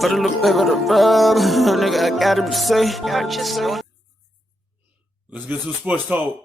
Put a little bit of the rub, nigga, I gotta be safe. Let's get to sports talk.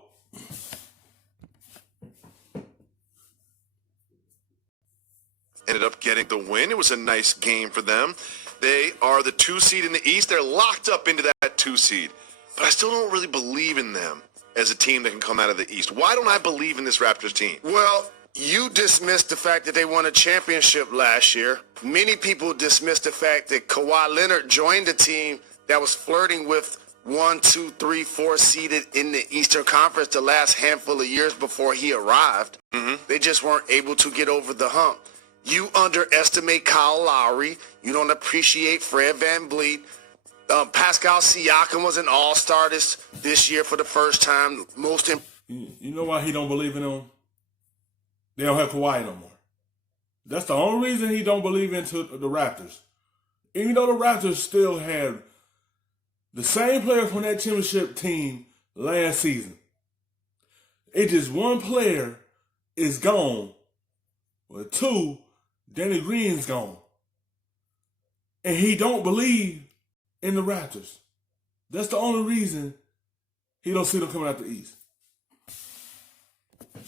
Ended up getting the win. It was a nice game for them. They are the 2 seed in the East. They're locked up into that 2 seed. But I still don't really believe in them as a team that can come out of the East. Why don't I believe in this Raptors team? Well, you dismissed the fact that they won a championship last year. Many people dismissed the fact that Kawhi Leonard joined a team that was flirting with 1, 2, 3, 4 seeded in the Eastern Conference the last handful of years before he arrived. They just weren't able to get over the hump. You underestimate Kyle Lowry. You don't appreciate Fred VanVleet. Pascal Siakam was an all-star this year for the first time. You know why he don't believe in them? They don't have Kawhi no more. That's the only reason he don't believe into the Raptors. Even though the Raptors still have the same players from that championship team last season. It's just one player is gone. Well, 2, Danny Green's gone. And he don't believe in the Raptors. That's the only reason he don't see them coming out the East.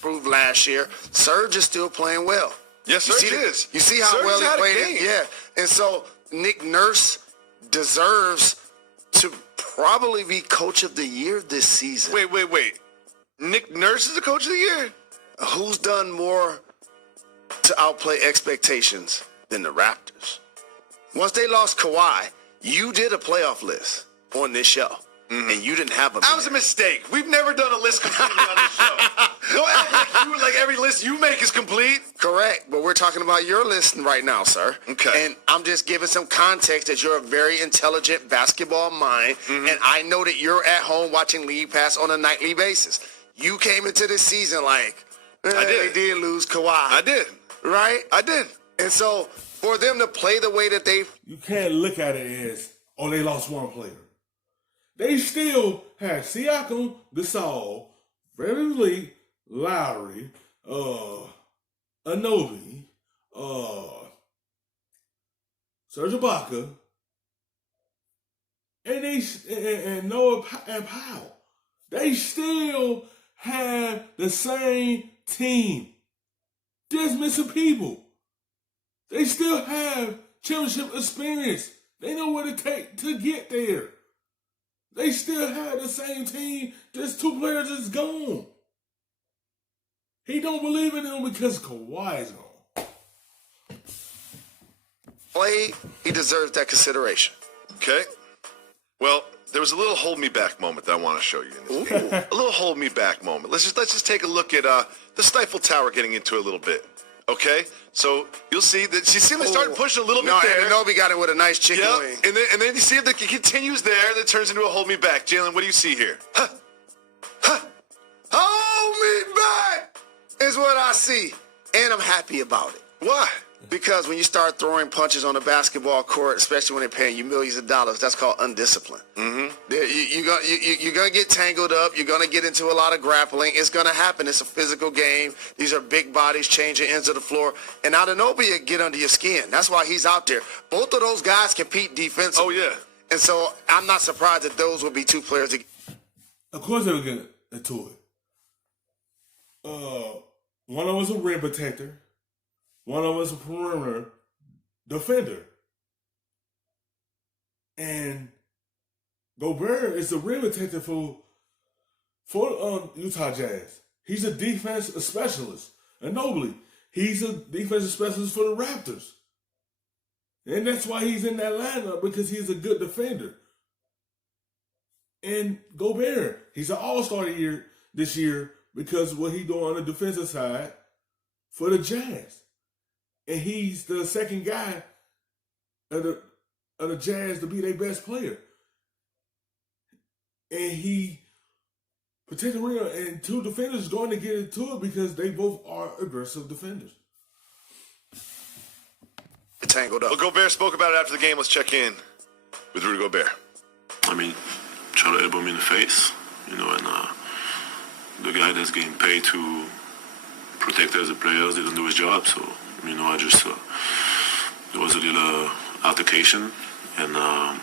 Proved last year. Serge is still playing well. Yes, Serge is. You see how Serge well he had a played game. it? Yeah. And so Nick Nurse deserves to probably be coach of the year this season. Wait. Nick Nurse is the coach of the year? Who's done more to outplay expectations than the Raptors? Once they lost Kawhi, you did a playoff list on this show. And you didn't have a That was a mistake. We've never done a list completely on this show. Don't act like every list you make is complete. Correct, but we're talking about your list right now, sir. Okay. And I'm just giving some context that you're a very intelligent basketball mind, and I know that you're at home watching League Pass on a nightly basis. You came into this season like, I did. They did lose Kawhi. I did. Right? I did. And so for them to play the way that they... You can't look at it as, oh, they lost one player. They still had Siakam, Gasol, VanVleet, Lowry, Anobi, Serge Ibaka, and Noah and Powell. They still have the same team. Just missing people. They still have championship experience. They know what it takes to get there. They still have the same team. Just 2 players is gone. He don't believe in them because Kawhi is gone. Play, he deserves that consideration. Okay. Well, there was a little hold me back moment that I want to show you in this game. A little hold me back moment. Let's just take a look at the Stifle Tower getting into it a little bit. Okay? So you'll see that they started pushing a little bit there. And Anobi got it with a nice chicken wing. And then you see if it continues there, that turns into a hold me back. Jalen, what do you see here? Hold me back is what I see. And I'm happy about it. Why? Because when you start throwing punches on the basketball court, especially when they're paying you millions of dollars, that's called undiscipline. You're going to get tangled up. You're going to get into a lot of grappling. It's going to happen. It's a physical game. These are big bodies changing ends of the floor. And Anunoby will get under your skin. That's why he's out there. Both of those guys compete defensively. Oh, yeah. And so I'm not surprised that those would be 2 players. Of course they would get into it. One of them was a rim protector. One of them was a perimeter defender. And Gobert is the rim protector for Utah Jazz. He's a defense specialist. And nobly, he's a defensive specialist for the Raptors. And that's why he's in that lineup, because he's a good defender. And Gobert, he's an all-star this year because what he doing on the defensive side for the Jazz. And he's the second guy of the Jazz to be their best player. And he protects the rim, and 2 defenders going to get into it because they both are aggressive defenders. Tangled up. Well, Gobert spoke about it after the game. Let's check in with Rudy Gobert. I mean, try to elbow me in the face, and the guy that's getting paid to protect us as players didn't do his job, so I just it was a altercation, and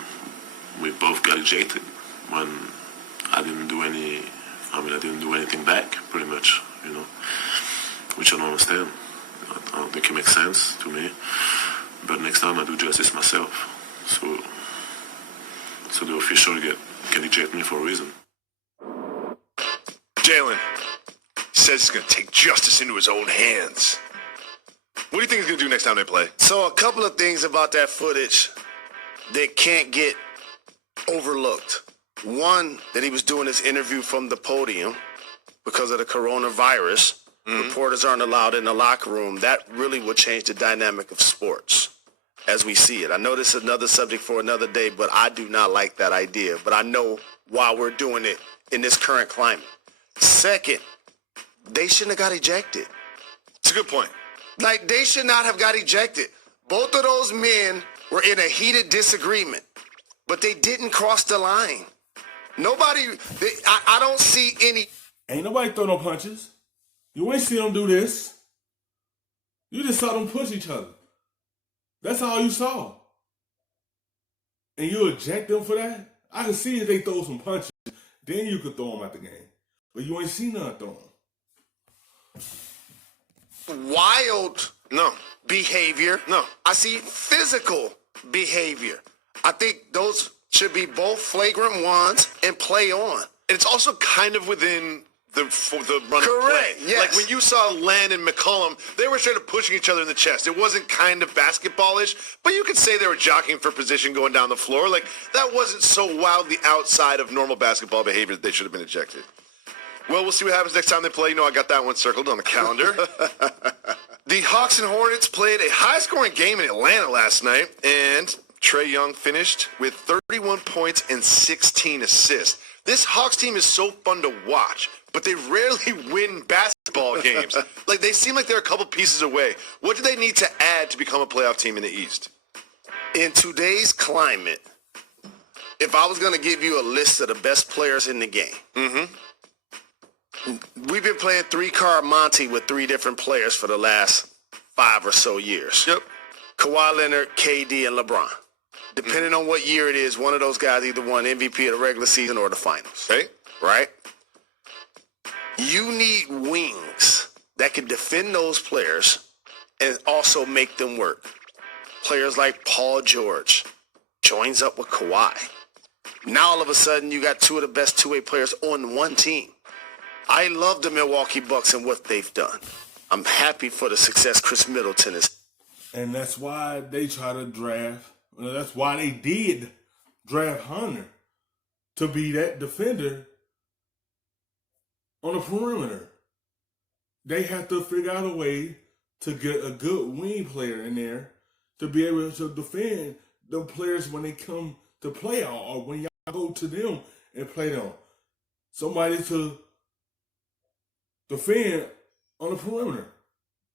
we both got ejected when I didn't do anything back, pretty much, which I don't understand. I don't think it makes sense to me. But next time I do justice myself, so the official can eject me for a reason. Jalen says he's going to take justice into his own hands. What do you think he's going to do next time they play? So a couple of things about that footage that can't get overlooked. One, that he was doing his interview from the podium because of the coronavirus. Reporters aren't allowed in the locker room. That really would change the dynamic of sports as we see it. I know this is another subject for another day, but I do not like that idea. But I know why we're doing it in this current climate. Second, they shouldn't have got ejected. It's a good point. Like, they should not have got ejected. Both of those men were in a heated disagreement, but they didn't cross the line. I don't see any. Ain't nobody throw no punches. You ain't see them do this. You just saw them push each other. That's all you saw. And you eject them for that? I can see if they throw some punches, then you could throw them out the game. But you ain't seen none throw them. Wild behavior. No. I see physical behavior. I think those should be both flagrant ones and play on. And it's also kind of within the run of play. Yes. Like when you saw Len and McCollum, they were straight up pushing each other in the chest. It wasn't kind of basketballish, but you could say they were jockeying for position going down the floor. Like, that wasn't so wildly outside of normal basketball behavior that they should have been ejected. Well, we'll see what happens next time they play. I got that one circled on the calendar. The Hawks and Hornets played a high-scoring game in Atlanta last night, and Trae Young finished with 31 points and 16 assists. This Hawks team is so fun to watch, but they rarely win basketball games. Like, they seem like they're a couple pieces away. What do they need to add to become a playoff team in the East? In today's climate, if I was going to give you a list of the best players in the game, we've been playing three-card Monty with three different players for the last 5 or so years. Yep. Kawhi Leonard, KD, and LeBron. Depending on what year it is, one of those guys either won MVP of the regular season or the finals. Okay. Right? You need wings that can defend those players and also make them work. Players like Paul George joins up with Kawhi. Now all of a sudden you got two of the best two-way players on one team. I love the Milwaukee Bucks and what they've done. I'm happy for the success Chris Middleton is. And that's why they try to draft. That's why they did draft Hunter, to be that defender on the perimeter. They have to figure out a way to get a good wing player in there to be able to defend the players when they come to play or when y'all go to them and play them. Somebody to defend on the perimeter.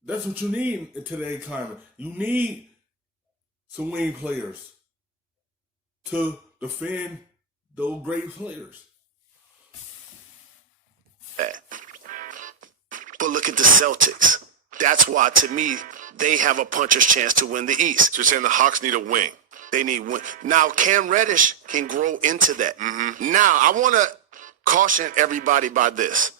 That's what you need in today's climate. You need some wing players to defend those great players. But look at the Celtics. That's why, to me, they have a puncher's chance to win the East. So you're saying the Hawks need a wing? They need win. Now, Cam Reddish can grow into that. Now, I want to caution everybody by this.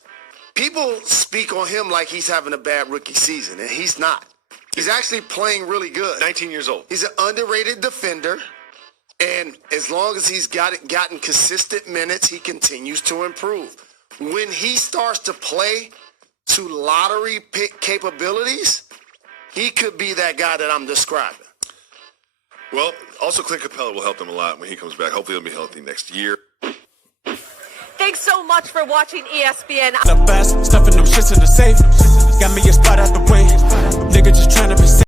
People speak on him like he's having a bad rookie season, and he's not. He's actually playing really good. 19 years old. He's an underrated defender, and as long as he's gotten consistent minutes, he continues to improve. When he starts to play to lottery pick capabilities, he could be that guy that I'm describing. Well, also Clint Capella will help them a lot when he comes back. Hopefully he'll be healthy next year. Thanks so much for watching ESPN. The best, stuffing them shits in the safe. Got me a spot out the way. Nigga just trying to be safe.